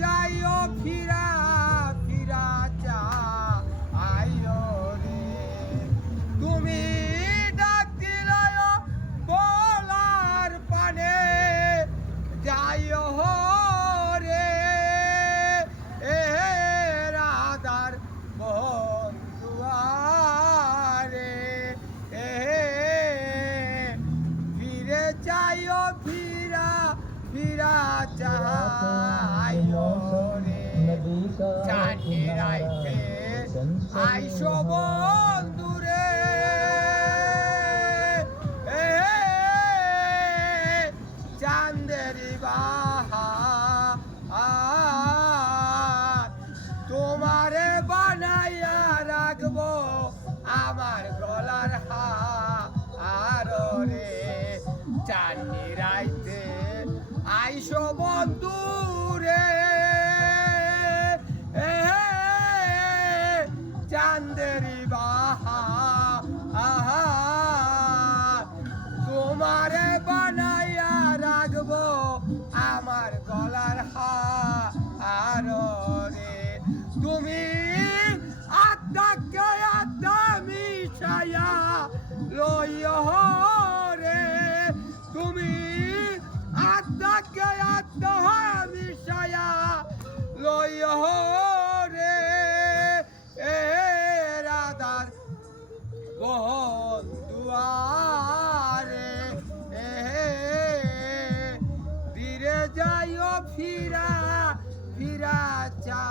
যাইও ফিরা ফিরা চাইও রে তুমি ডাক দিলায় বলার পানে যাইও রে এ রাধার বন্ধুয়ারে এ ফিরে যাইও ফিরা ফিরা চাইও রে চাঁদনি রাইতে আইসো বন্ধুরে চাঁদেরি বাহার তোমারে বানাইয়া রাখবো আমার গলার হার রে চাঁদনি রাইতে আইসো বন্ধুরে চাঁদেরি বাহার তোমারে বানাইয়া রাখবো আমার গলার হার রে তুমি আত্মাকে আত্মা মিশাইয়া লইও রে তুমি আত্মাকে আত্মা মিশাইয়া লইও রে এ রাধার বন্ধুয়ারে ফিরে যাইও ফিরা ফিরা চা